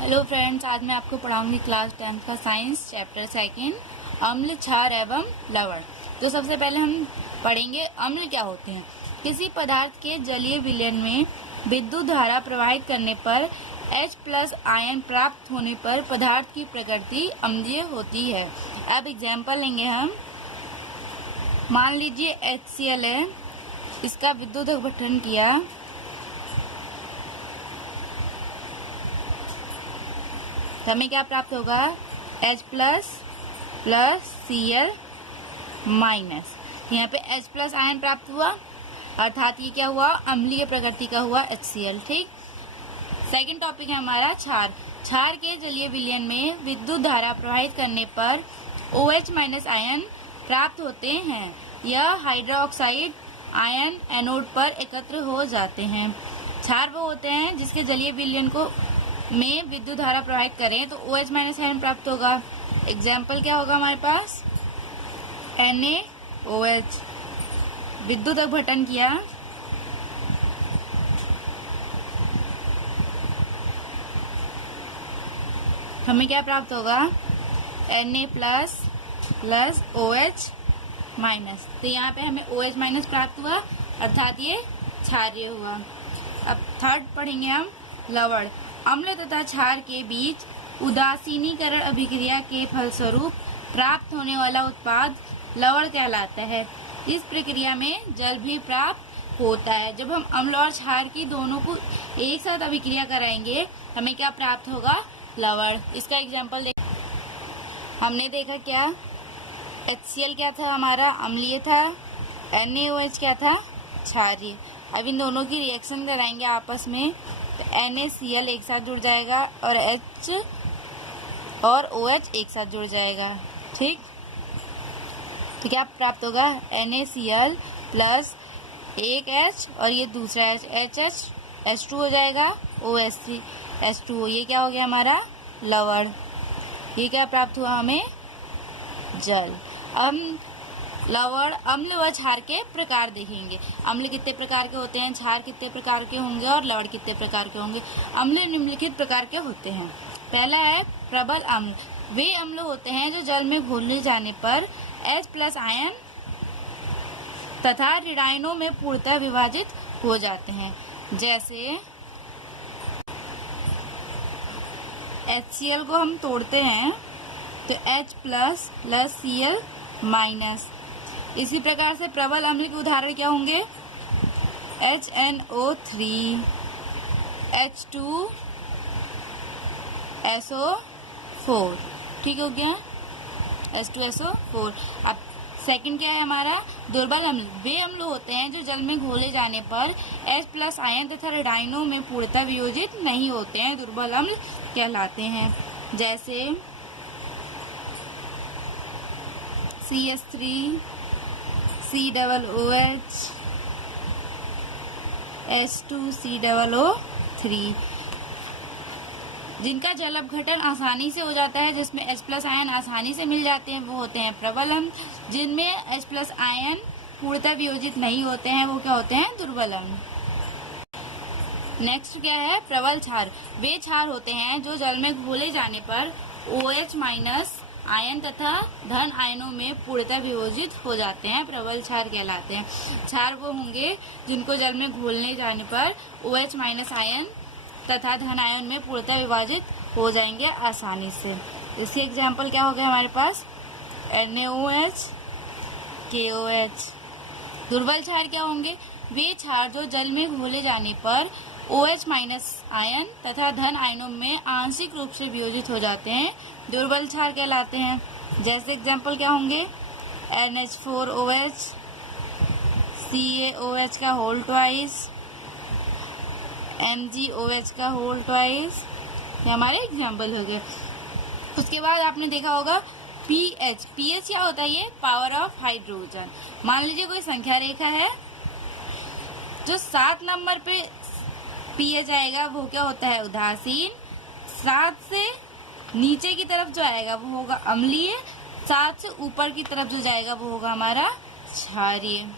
Hello friends, आज मैं आपको पढ़ाऊंगी क्लास 10th का साइंस चैप्टर सेकंड अम्ल, क्षार एवं लवण। तो सबसे पहले हम पढ़ेंगे अम्ल क्या होते हैं। किसी पदार्थ के जलीय विलयन में विद्युत धारा प्रवाहित करने पर H+ आयन प्राप्त होने पर पदार्थ की प्रकृति अम्लीय होती है। अब एग्जाम्पल लेंगे हम। मान लीजिए HCl है, इसका विद्युत अपघटन किया तो हमें क्या प्राप्त होगा, H+ Cl-। यहाँ पे H+ आयन प्राप्त हुआ, अर्थात ये क्या हुआ, अम्लीय प्रकृति का हुआ HCl। ठीक। सेकंड टॉपिक है हमारा क्षार। क्षार के जलीय विलयन में विद्युत धारा प्रवाहित करने पर OH- आयन प्राप्त होते हैं। यह हाइड्रोक्साइड आयन एनोड पर एकत्र हो जाते हैं। क्षार वो होते हैं जिसके जलीय विलयन को में विद्युत धारा प्रवाहित करें तो OH- आयन प्राप्त होगा। एग्जाम्पल क्या होगा हमारे पास, NaOH। विद्युत अपघटन किया हमें क्या प्राप्त होगा, Na+ OH-। तो यहाँ पे हमें OH- प्राप्त हुआ, अर्थात ये क्षारीय हुआ। अब थर्ड पढ़ेंगे हम लवण। अम्ल तथा क्षार के बीच उदासीनीकरण अभिक्रिया के फलस्वरूप प्राप्त होने वाला उत्पाद लवण कहलाता है। इस प्रक्रिया में जल भी प्राप्त होता है। जब हम अम्ल और क्षार की दोनों को एक साथ अभिक्रिया कराएंगे हमें क्या प्राप्त होगा, लवण। इसका एग्जाम्पल देख, हमने देखा क्या, HCl क्या था हमारा, अम्लीय था, NaOH क्या था, क्षारीय। अब इन दोनों की रिएक्शन कराएंगे आपस में तो NaCl एक साथ जुड़ जाएगा और H और OH एक साथ जुड़ जाएगा। ठीक। तो क्या प्राप्त होगा, NaCl प्लस एक H और ये दूसरा H, H2 हो जाएगा, OH3 H2O। ये क्या हो गया हमारा, लवण। ये क्या प्राप्त हुआ हमें, जल। हम लवण, अम्ल व क्षार के प्रकार देखेंगे। अम्ल कितने प्रकार के होते हैं, क्षार कितने प्रकार के होंगे और लवण कितने प्रकार के होंगे। अम्ल निम्नलिखित प्रकार के होते हैं। पहला है प्रबल अम्ल। वे अम्ल होते हैं जो जल में घोले जाने पर H+ आयन तथा ऋणायनों में पूर्णतः विभाजित हो जाते हैं। जैसे HCl को हम तोड़ते हैं तो H+ Cl-। इसी प्रकार से प्रबल अम्ल के उदाहरण क्या होंगे, HNO3, H2SO4। ठीक हो गया, H2SO4। अब सेकंड क्या है हमारा, दुर्बल अम्ल। वे अम्ल होते हैं जो जल में घोले जाने पर H+ आयन तथा ऋणायनों में पूर्णतः वियोजित नहीं होते हैं, दुर्बल अम्ल कहलाते हैं। जैसे CH3 COOH H2COO3। जिनका जल अपघटन आसानी से हो जाता है, जिसमें H+ आयन आसानी से मिल जाते हैं, वो होते हैं प्रबल अम्ल। जिनमें H+ आयन पूर्णतः वियोजित नहीं होते हैं, वो क्या होते हैं, दुर्बल अम्ल। नेक्स्ट क्या है, प्रबल क्षार। वे क्षार होते हैं जो जल में घोले जाने पर OH- आयन तथा धन आयनों में पूर्णतः वियोजित हो जाते हैं, प्रबल क्षार कहलाते हैं। क्षार वो होंगे जिनको जल में घोलने जाने पर OH- आयन तथा धन आयन में पूर्णतः विभाजित हो जाएंगे आसानी से। इसके एग्जाम्पल क्या हो गए हमारे पास, NaOH KOH। दुर्बल क्षार क्या होंगे, वे क्षार जो जल में घोले जाने पर OH- आयन तथा धन आयनों में आंशिक रूप से वियोजित हो जाते हैं, दुर्बल क्षार कहलाते हैं। जैसे एग्जाम्पल क्या होंगे, NH4OH CaOH का होल ट्वाइस, MgOH का होल ट्वाइस। ये हमारे एग्जाम्पल हो गए। उसके बाद आपने देखा होगा pH। pH क्या होता है, ये पावर ऑफ हाइड्रोजन। मान लीजिए कोई संख्या रेखा है, जो 7 नंबर पे pH आएगा वो क्या होता है, उदासीन। 7 से नीचे की तरफ जो आएगा वो होगा अम्लीय, 7 से ऊपर की तरफ जो जाएगा वो होगा हमारा क्षारीय।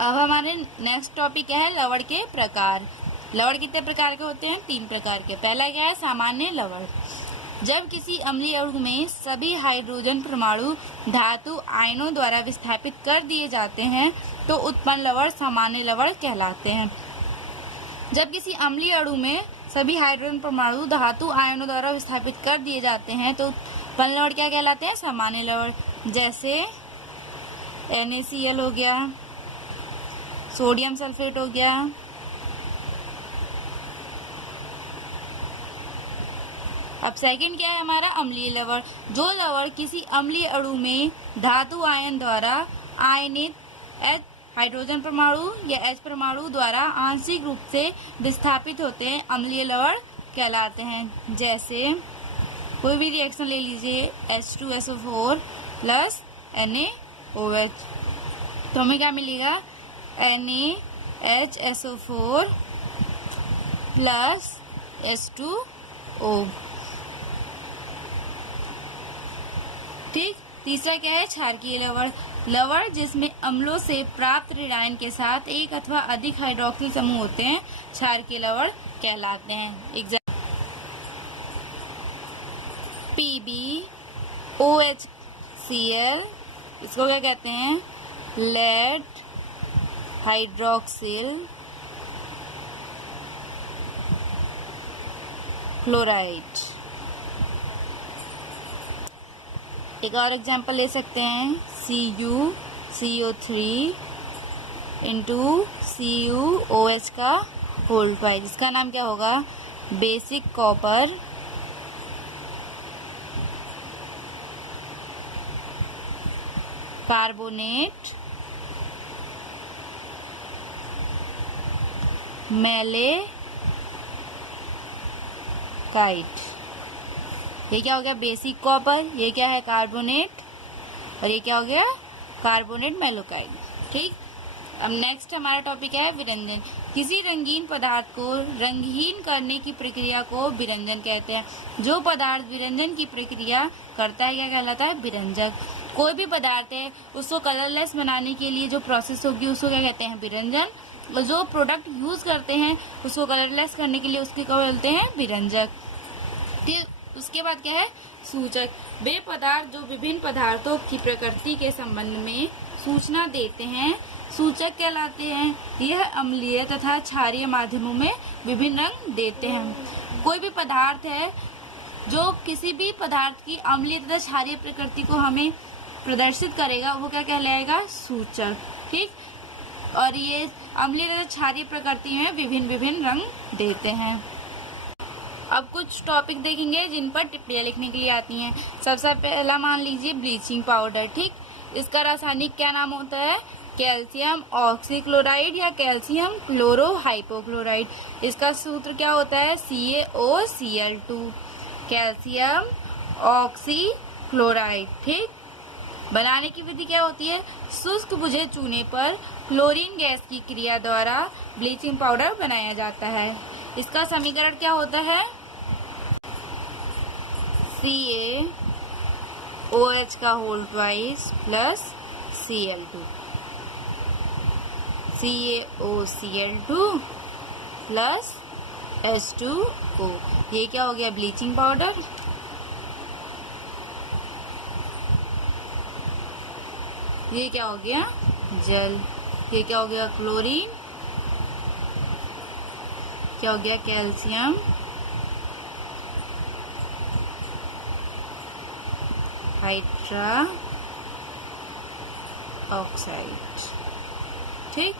अब हमारे नेक्स्ट टॉपिक है लवण के प्रकार। लवण कितने प्रकार के होते हैं? 3 प्रकार के। पहला क्या है? सामान्य लवण। जब किसी अम्लीय अणु में सभी हाइड्रोजन परमाणु धातु आयनों द्वारा विस्थापित कर दिए जाते हैं तो उत्पन्न लवण सामान्य लवण कहलाते हैं। जब किसी अम्लीय अणु में सभी हाइड्रोजन परमाणु धातु आयनों द्वारा विस्थापित कर दिए जाते हैं तो उत्पन्न लवण क्या कहलाते हैं? सामान्य लवण। जैसे NaCl हो गया, सोडियम सल्फेट हो गया, अब सेकंड क्या है हमारा? अम्लीय लवण। जो लवण किसी अम्लीय अणु में धातु आयन द्वारा आयनित H हाइड्रोजन परमाणु या H परमाणु द्वारा आंशिक रूप से विस्थापित होते हैं, अम्लीय लवण कहलाते हैं। जैसे कोई भी रिएक्शन ले लीजिए, H2SO4 प्लस NaOH, तो हमें क्या मिलेगा? NaHSO4 plus H2O। ठीक। तीसरा क्या है? क्षारकीय लवण। लवण जिसमें अम्लों से प्राप्त ऋणायन के साथ एक अथवा अधिक हाइड्रोक्सिल समूह होते हैं, क्षारकीय लवण कहलाते हैं। एग्जाम्पल PbOHCl, इसको क्या कहते हैं? Lead hydroxyl chloride. एक और एग्जाम्पल ले सकते हैं, CuCO3 इंटू CuOH का होल ट्वाइस, इसका नाम क्या होगा? Basic copper carbonate malachite. ये क्या हो गया? Basic copper. ये क्या है? कार्बोनेट। और ये क्या हो गया? Carbonate malachite. ठीक। अब नेक्स्ट हमारा टॉपिक है विरंजन। किसी रंगीन पदार्थ को रंगहीन करने की प्रक्रिया को विरंजन कहते हैं। जो पदार्थ विरंजन की प्रक्रिया करता है क्या कहलाता है? विरंजक। कोई भी पदार्थ है उसको कलरलेस बनाने के लिए जो प्रोसेस होगी उसको क्या कहते हैं? विरंजन। और जो प्रोडक्ट यूज करते हैं उसको कलरलेस करने के लिए उसके क्या बोलते हैं? विरंजक। फिर उसके बाद क्या है? सूचक। वे पदार्थ जो विभिन्न पदार्थों की प्रकृति के संबंध में सूचना देते हैं सूचक कहलाते हैं। यह अम्लीय तथा क्षारीय माध्यमों में विभिन्न रंग देते हैं। कोई भी पदार्थ है जो किसी भी पदार्थ की अम्लीय तथा क्षारीय प्रकृति को हमें प्रदर्शित करेगा वो क्या कहलाएगा? सूचक। ठीक। और ये अम्लीय तथा क्षारीय प्रकृति में विभिन्न रंग देते हैं। अब कुछ टॉपिक देखेंगे जिन पर टिप्पणियां लिखने के लिए आती हैं। सबसे पहला मान लीजिए ब्लीचिंग पाउडर। ठीक। इसका रासायनिक क्या नाम होता है? कैल्शियम ऑक्सीक्लोराइड या कैल्शियम क्लोरोहाइपोक्लोराइड। इसका सूत्र क्या होता है? CaOCl2, calcium oxychloride. ठीक। बनाने की विधि क्या होती है? शुष्क बुझे चूने पर क्लोरीन गैस की क्रिया द्वारा ब्लीचिंग पाउडर बनाया जाता है। इसका समीकरण क्या होता है? CaOH का whole twice plus Cl2, CaOCl2 plus H2O। ये क्या हो गया? Bleaching powder. ये क्या हो गया? जल। ये क्या हो गया? क्लोरीन। क्या हो गया? Calcium hydra oxide. ठीक।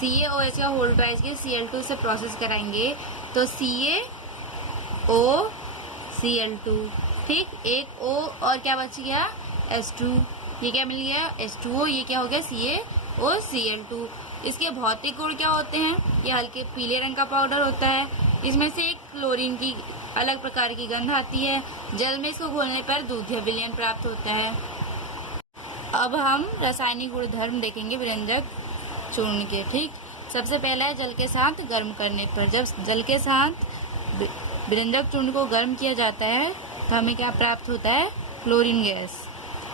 CaOH का होल ट्वाइस के Cl2 से प्रोसेस कराएंगे तो CaOCl2। ठीक। एक O और क्या बच गया? H2। ये क्या मिल गया? H2O। ये क्या हो गया? CaOCl2। इसके भौतिक गुण क्या होते हैं? ये हल्के पीले रंग का पाउडर होता है। इसमें से एक क्लोरीन की अलग प्रकार की गंध आती है। जल में इसको घोलने पर दूधिया विलयन प्राप्त होता है। अब हम रासायनिक गुणधर्म देखेंगे विरंजक चूर्ण के। ठीक। सबसे पहला है जल के साथ गर्म करने पर। जब जल के साथ विरंजक चूर्ण को गर्म किया जाता है तो हमें क्या प्राप्त होता है? Chlorine gas.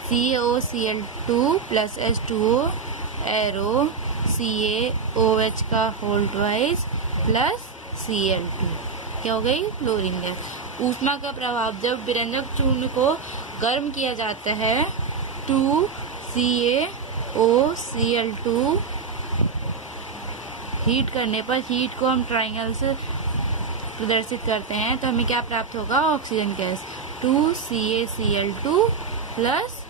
CaOCl2 plus H2O arrow CaOH का होल ट्वाइस प्लस Cl2। क्या हो गई? Chlorine gas. ऊष्मा का प्रभाव, जब विरंजक चूर्ण को गर्म किया जाता है 2CaOCl2 हीट करने पर, हीट को हम ट्रायंगल से प्रदर्शित करते हैं तो हमें क्या प्राप्त होगा? Oxygen gas 2CaCl2 plus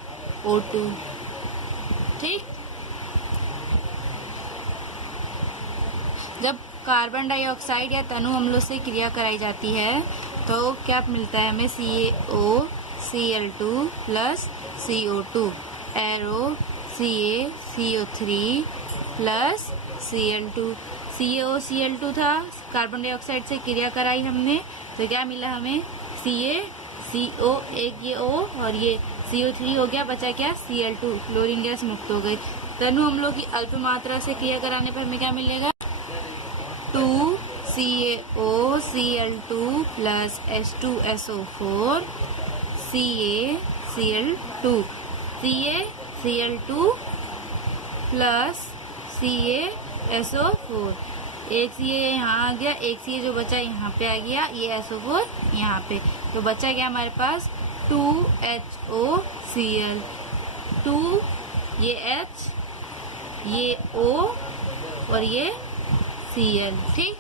O2। ठीक। जब कार्बन डाइऑक्साइड या तनु अम्लों से क्रिया कराई जाती है तो क्या मिलता है हमें? CaOCl2 plus CO2, arrow CaCO3 plus Cl2। CaOCl2 था, कार्बन डाइऑक्साइड से क्रिया कराई हमने तो क्या मिला हमें? CO, एक ये O और ये CO3 हो गया, बचा क्या? Cl2। क्लोरीन गैस मुक्त हो गई। तनु अम्लों की अल्प मात्रा से क्रिया कराने पर हमें क्या मिलेगा? 2CaOCl2 plus H2SO4 CaCl2, CaCl2 plus CaSO4। एक Ca यहाँ आ गया, एक Ca जो बचा यहाँ पे आ गया, ये SO4 यहाँ पे, तो बचा क्या हमारे पास? 2HOCl, 2 ये H, ये O और ये Cl। ठीक।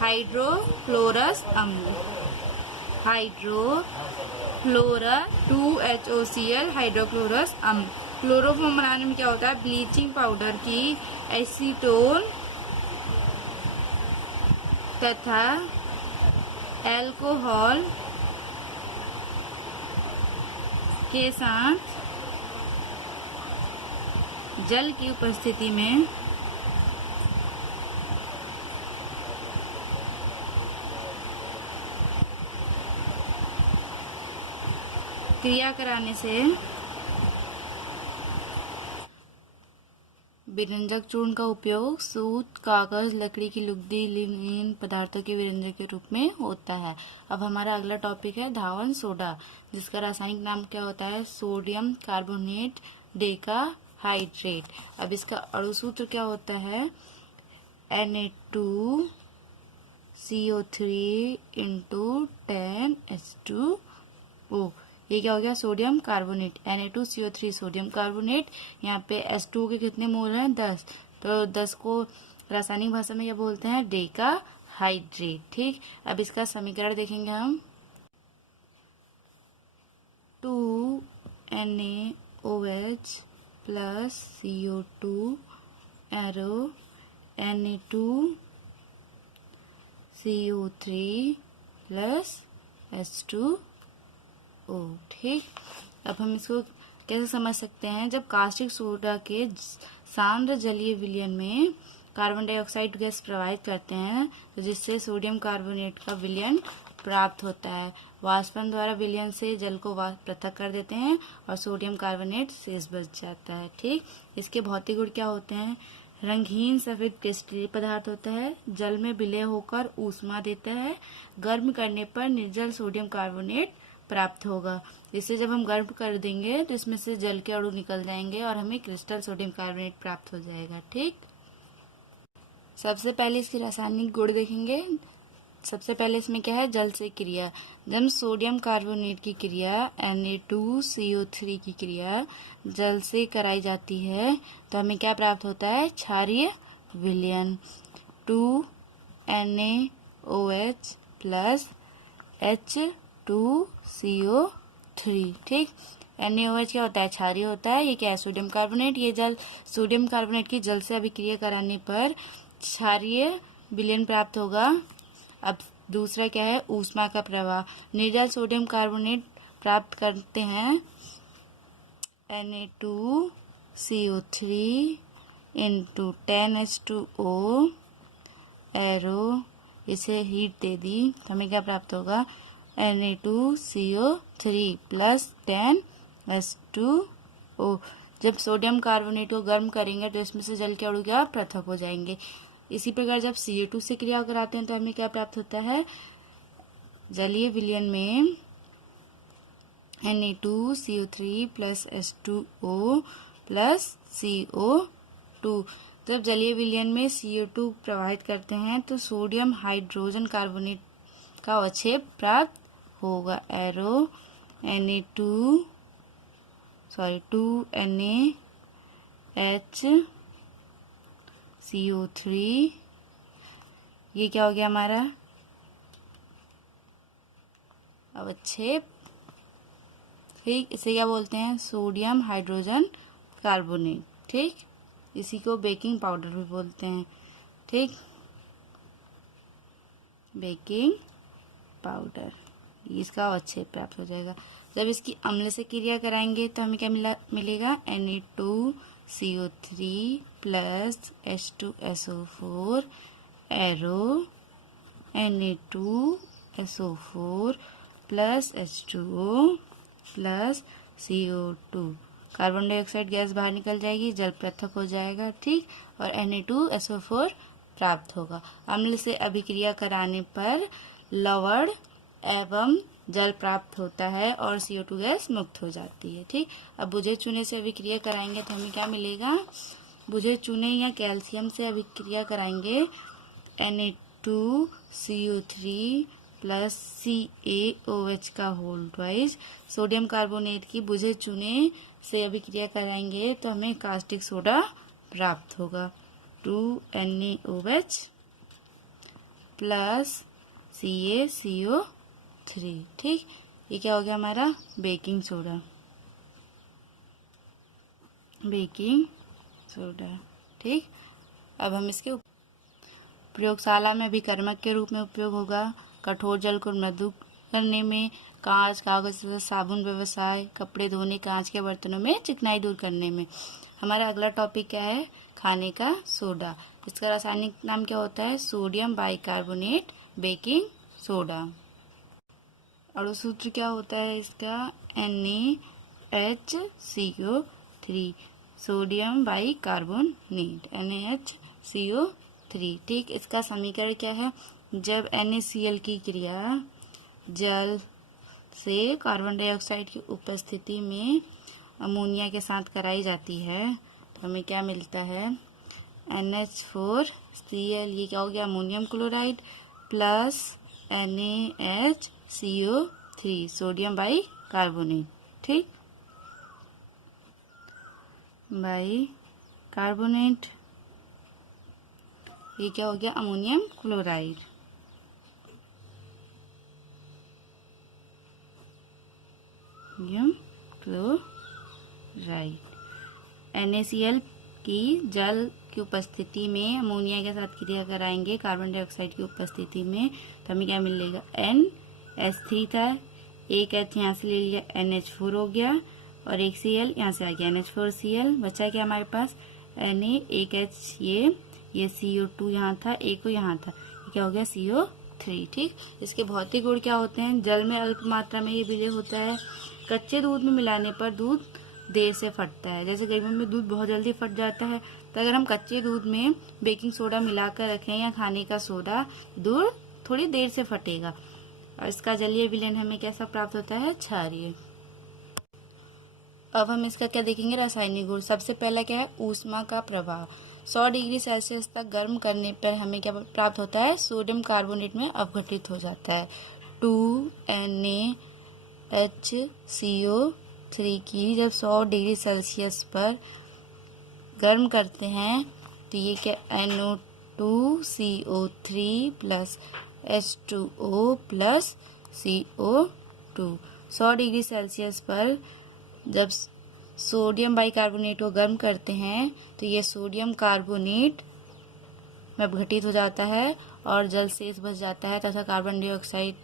हाइड्रोक्लोरस अम्ल, हाइड्रोक्लोरस 2HOCl हाइड्रोक्लोरस अम्ल। क्लोरोफॉर्म बनाने में क्या होता है? ब्लीचिंग पाउडर की एसीटोन तथा अल्कोहल के साथ जल की उपस्थिति में क्रिया कराने से विरंजक चूर्ण का उपयोग सूत, कागज, लकड़ी की लुगदी, लिग्निन पदार्थों के विरंजक के रूप में होता है। अब हमारा अगला टॉपिक है धावन सोडा, जिसका रासायनिक नाम क्या होता है? Sodium carbonate decahydrate. अब इसका अणु सूत्र क्या होता है? Na2CO3 × 10H2O। ये क्या हो गया? Sodium carbonate, Na2CO3 sodium carbonate. यहाँ पे H2O के कितने मोल हैं? 10। तो 10 को रासायनिक भाषा में क्या बोलते हैं? डेकाहाइड्रेट। ठीक। अब इसका समीकरण देखेंगे हम। 2NaOH plus CO2 arrow Na2CO3 plus H2O। ठीक। अब हम इसको कैसे समझ सकते हैं? जब कास्टिक सोडा के सांद्र जलीय विलयन में कार्बन डाइऑक्साइड गैस प्रवाहित करते हैं तो जिससे सोडियम कार्बोनेट का विलयन प्राप्त होता है। वाष्पन द्वारा विलयन से जल को पृथक कर देते हैं और सोडियम कार्बोनेट शेष बच जाता है। ठीक। इसके भौतिक गुण क्या होते हैं? रंगहीन सफेद क्रिस्टलीय पदार्थ होता है, जल में विलय होकर ऊष्मा देता है, गर्म करने पर निर्जल सोडियम कार्बोनेट प्राप्त होगा। इसे जब हम गर्म कर देंगे तो इसमें से जल के अणु निकल जाएंगे और हमें क्रिस्टल सोडियम कार्बोनेट प्राप्त हो जाएगा। ठीक। सबसे पहले इसके रासायनिक गुण देखेंगे। सबसे पहले इसमें क्या है? जल से क्रिया। जब सोडियम कार्बोनेट की क्रिया Na2CO3 की क्रिया जल से कराई जाती है तो हमें क्या प्राप्त होता है? क्षारीय विलयन 2NaOH प्लस H2CO3। ठीक। NaOH क्या होता है? क्षारीय होता है। ये क्या है? Sodium carbonate. ये जल सोडियम कार्बोनेट की जल से अभिक्रिया कराने पर क्षारीय विलयन प्राप्त होगा। अब दूसरा क्या है? ऊष्मा का प्रवाह। निर्जल सोडियम कार्बोनेट प्राप्त करते हैं Na2CO3 × 10H2O एरो, इसे हीट दे दी तो हमें क्या प्राप्त होगा? Na2CO3 plus 10H2O। जब सोडियम कार्बोनेट को गर्म करेंगे तो इसमें से जल के अणु क्या पृथक हो जाएंगे। इसी प्रकार जब Ca2 से क्रिया कराते हैं तो हमें क्या प्राप्त होता है? जलीय विलयन में Na2CO3 plus H2O plus CO2। जब जलीय विलयन में CO2 प्रवाहित करते हैं तो सोडियम हाइड्रोजन कार्बोनेट का अवक्षेप प्राप्त होगा। एरो NaCO3 ये क्या हो गया हमारा अवक्षेप। ठीक, इसे क्या बोलते हैं? Sodium hydrogen carbonate. ठीक, इसी को बेकिंग पाउडर भी बोलते हैं। ठीक, बेकिंग पाउडर, इसका अवक्षेप प्राप्त हो जाएगा। जब इसकी अम्ल से क्रिया कराएंगे तो हमें क्या मिलेगा? Na2CO3 plus H2SO4 arrow Na2SO4 plus H2O plus CO2। Carbon dioxide gas बाहर निकल जाएगी, जल पृथक हो जाएगा। ठीक, और Na2SO4 प्राप्त होगा। अम्ल से अभिक्रिया कराने पर लवण एवं जल प्राप्त होता है और CO2 गैस मुक्त हो जाती है। ठीक, अब बुझे चूने से अभिक्रिया कराएंगे तो हमें क्या मिलेगा? बुझे चूने या कैल्शियम से अभिक्रिया कराएंगे Na2CO3 प्लस CaOH का होल ट्वाइस। सोडियम कार्बोनेट की बुझे चूने से अभिक्रिया कराएंगे तो हमें कास्टिक सोडा प्राप्त होगा। 2NaOH plus CaCO3। ठीक, ये क्या हो गया हमारा? Baking soda. Baking soda. ठीक, अब हम इसके प्रयोगशाला में अभिकर्मक के रूप में उपयोग होगा। कठोर जल को मृदु करने में, कांच, कागज, साबुन व्यवसाय, कपड़े धोने, कांच के बर्तनों में चिकनाई दूर करने में। हमारा अगला टॉपिक क्या है? खाने का सोडा। इसका रासायनिक नाम क्या होता है? Sodium bicarbonate baking soda. अणु सूत्र क्या होता है इसका? NaHCO3 sodium bicarbonate NaHCO3। ठीक, इसका समीकरण क्या है? जब NaCl की क्रिया जल से कार्बन डाइऑक्साइड की उपस्थिति में अमोनिया के साथ कराई जाती है तो हमें क्या मिलता है? NH4Cl, ये क्या हो गया? Ammonium chloride plus NaHCO3 sodium bicarbonate. ठीक, बाइकार्बोनेट, ये क्या हो गया? Ammonium chloride. NaCl की जल की उपस्थिति में अमोनिया के साथ क्रिया कराएंगे कार्बन डाइऑक्साइड की उपस्थिति में तो हमें क्या मिलेगा? NH3 था, एक H यहाँ से ले लिया, NH4 हो गया और एक Cl यहाँ से आ गया NH4Cl। बचा क्या हमारे पास? Na, एक H ये CO2 यहाँ था, एक यहाँ था, ये क्या हो गया? CO3। ठीक, इसके भौतिक गुण क्या होते हैं? जल में अल्प मात्रा में ये विलय होता है। कच्चे दूध में मिलाने पर दूध देर से फटता है। जैसे गर्मियों में दूध बहुत जल्दी फट जाता है, तो अगर हम कच्चे दूध में बेकिंग सोडा मिलाकर रखें या खाने का सोडा, दूध थोड़ी देर से फटेगा। और इसका जलीय विलयन हमें कैसा प्राप्त होता है? क्षारीय। अब हम इसका क्या देखेंगे? रासायनिक गुण। सबसे पहला क्या है? ऊष्मा का प्रभाव। 100 डिग्री सेल्सियस तक गर्म करने पर हमें क्या प्राप्त होता है? सोडियम कार्बोनेट में अपघटित हो जाता है। 2NaHCO3 की जब 100 डिग्री सेल्सियस पर गर्म करते हैं तो ये क्या? NO2CO3 plus H2O plus CO2। 100 degree Celsius पर जब सोडियम बाइकार्बोनेट को गर्म करते हैं तो ये सोडियम कार्बोनेट में अपघटित हो जाता है और जल शेष बच जाता है तथा कार्बन डाइऑक्साइड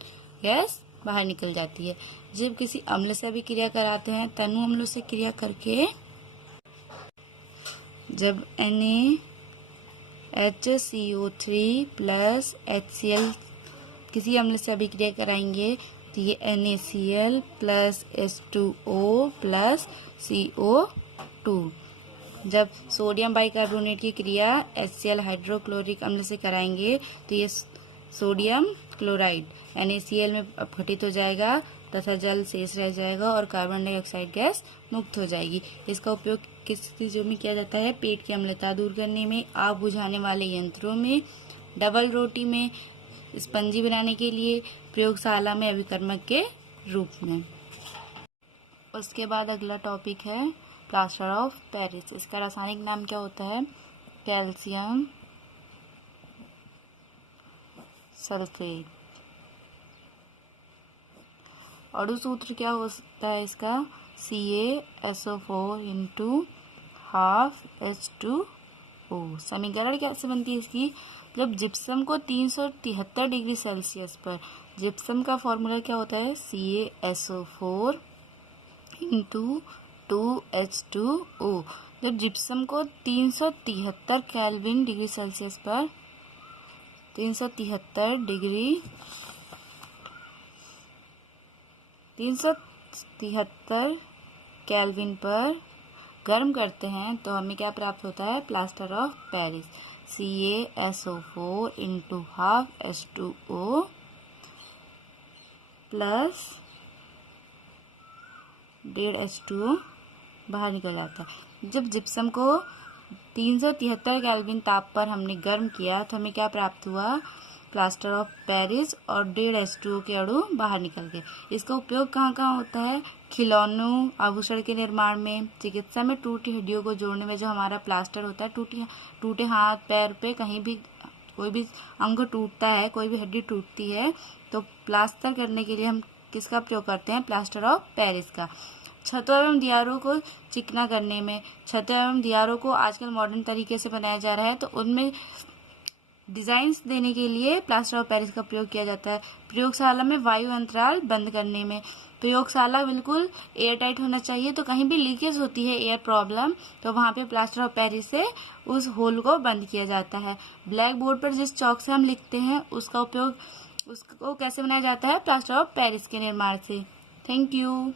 गैस बाहर निकल जाती है। जब किसी अम्ल से भी क्रिया कराते हैं, तनु अम्लों से क्रिया करके जब NaHCO3 प्लस HCl किसी अम्ल से अभिक्रिया कराएंगे तो ये NaCl plus H2O plus CO2। जब सोडियम बाइकार्बोनेट की क्रिया HCl हाइड्रोक्लोरिक अम्ल से कराएंगे तो ये सोडियम क्लोराइड NaCl में अपघटित हो जाएगा तथा जल शेष रह जाएगा और कार्बन डाइऑक्साइड गैस मुक्त हो जाएगी। इसका उपयोग किस चीज़ों में किया जाता है? पेट की अम्लता दूर करने में, आग बुझाने वाले यंत्रों में, डबल रोटी में, स्पंजी बनाने के लिए, प्रयोगशाला में अभिकर्मक के रूप में। उसके बाद अगला टॉपिक है प्लास्टर ऑफ पेरिस। इसका रासायनिक नाम क्या होता है? Calcium sulphate. अणु सूत्र क्या होता है इसका? CaSO4 into half H2O। समीकरण कैसे बनती है इसकी? जब जिप्सम को 373 डिग्री सेल्सियस पर, जिप्सम का फॉर्मूला क्या होता है? CaSO4 into 2H2O। जब जिप्सम को 373 केल्विन डिग्री सेल्सियस पर, 373 केल्विन पर गर्म करते हैं तो हमें क्या प्राप्त होता है? Plaster of Paris. CaSO4 into half H2O plus 1.5 H2O बाहर निकल जाता है। जब जिप्सम को 373 केल्विन ताप पर हमने गर्म किया तो हमें क्या प्राप्त हुआ? प्लास्टर ऑफ पेरिस और 1.5 H2O के अणु बाहर निकल गए। इसका उपयोग कहाँ कहाँ होता है? खिलौनों, आभूषण के निर्माण में, चिकित्सा में टूटी हड्डियों को जोड़ने में जो हमारा प्लास्टर होता है, टूटे हाथ पैर पे कहीं भी कोई भी अंग टूटता है, कोई भी हड्डी टूटती है तो प्लास्टर करने के लिए हम किसका प्रयोग करते हैं? प्लास्टर ऑफ पेरिस का। छतों एवं दीवारों को चिकना करने में, छतों एवं दीवारों को आजकल मॉडर्न तरीके से बनाया जा रहा है तो उनमें डिजाइन्स देने के लिए प्लास्टर ऑफ पेरिस का प्रयोग किया जाता है। प्रयोगशाला में वायु अंतराल बंद करने में, प्रयोगशाला बिल्कुल एयर टाइट होना चाहिए तो कहीं भी लीकेज होती है एयर प्रॉब्लम तो वहाँ पे प्लास्टर ऑफ पेरिस से उस होल को बंद किया जाता है। ब्लैक बोर्ड पर जिस चौक से हम लिखते हैं उसको कैसे बनाया जाता है? प्लास्टर ऑफ पेरिस के निर्माण से। Thank you.